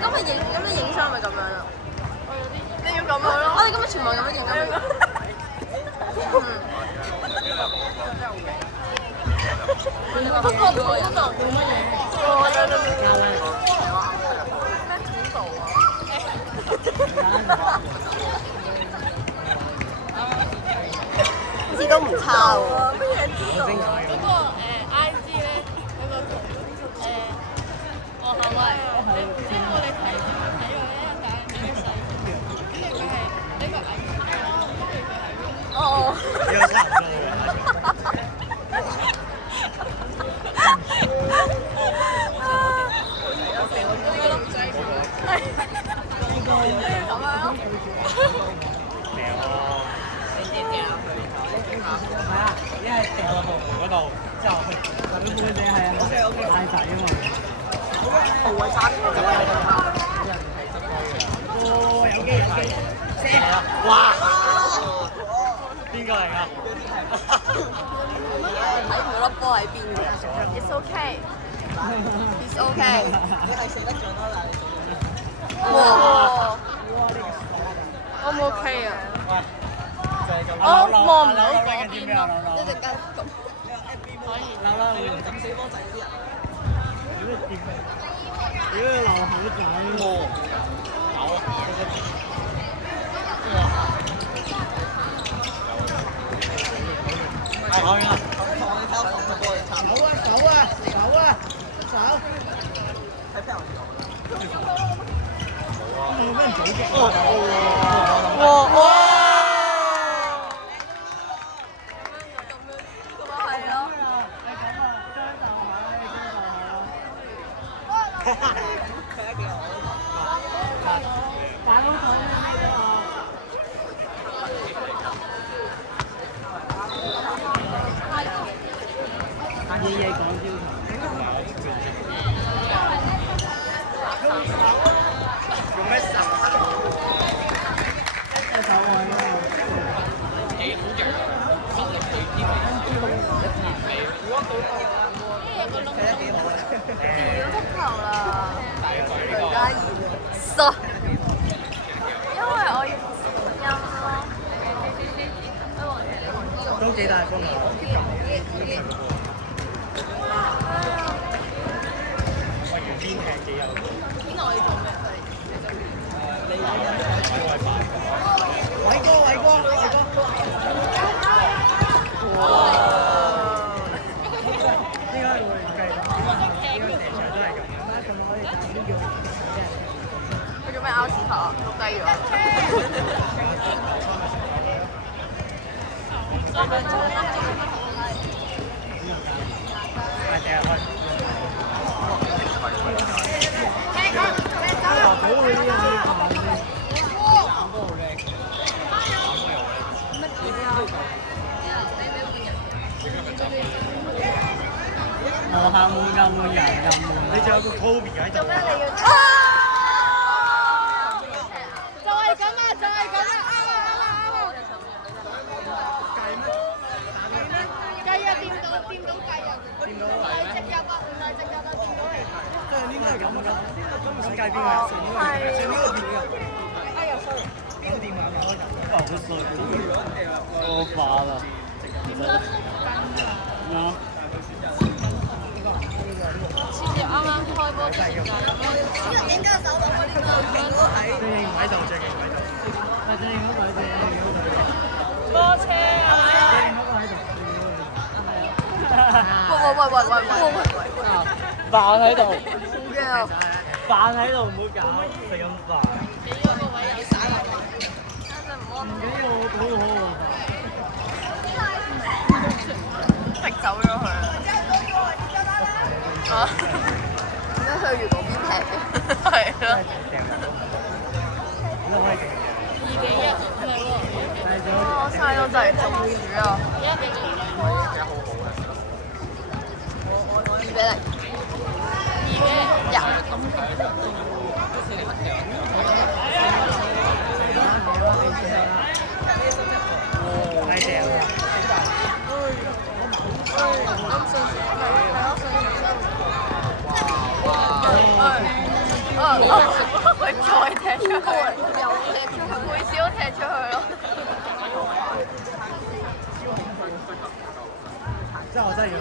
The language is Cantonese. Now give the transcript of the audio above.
今日影相咪咁樣咯。你要咁樣咯。我哋今日全部咁樣影啊。不過土豆冇乜嘢。好似都唔差喎。乜嘢知道？嗰個IG 咧，嗰個我係咪？即係我哋睇咗咧，但係俾佢洗，跟住佢係呢個藝術家咯，跟住佢係哦。又差唔多。係啊，一係掉落門嗰度，之後佢背脊係太仔啊嘛。好啊，差啲咁樣。哦，有機有機，射！哇！邊個嚟㗎？睇唔到粒波喺邊嘅。It's okay. It's okay. 你係食得咗多啦，哇！O 唔 OK 啊？就係咁。我望唔到嗰嗰邊咯。一陣間咁。可以。嬲啦！咁死波仔啲人，屌流口仔喎！係可以啦。你睇我防佢波就差唔多。手！睇飛牛有咩人組織？哇！夜夜講招做咩手？手愛頭啦，梁家怡傻，因為我要錄音咯。都幾大風啊！我原邊係幾有。邊度我要做咩？偉哥！哇！應該會繼續，應該成場都係咁。咁可以揀啲叫佢做咩拗屎頭啊？碌低咗。快啲開！我喊滿㗎，滿人㗎，滿。你仲有個 Kobe 喺度。就係咁啊！就係咁啊！計啊！掂到計啊！掂到係直入啊！唔係直入啊！掂到嚟。即係應該係咁㗎。咁想計邊個？算呢個片㗎。哎呀，sorry。邊個電話攞㗎？好衰。我煩啦。啊！似啱啱開波之前就咁樣。點解手落去呢個勁嗰個係？最勁喺度，最勁喺度。最勁嗰個喺度。波車啊！最勁嗰個喺度。喂！扮喺度。好驚啊！扮喺度唔好搞，食咁煩。你嗰個位有散落去。唔緊要，好好好。食走咗佢。啊！點解去完嗰邊踢嘅？係啊。都可以2-1，唔係喎。我差咗就係中暑啊！2-0。太正啦！哇！佢再踢出去，又踢出去，每次都踢出去咯。真係我真係要